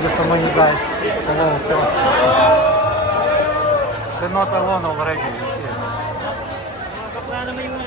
gusto mo yung guys. Oo, ito. Sinota mo, no, already. You see it. Bakla naman yung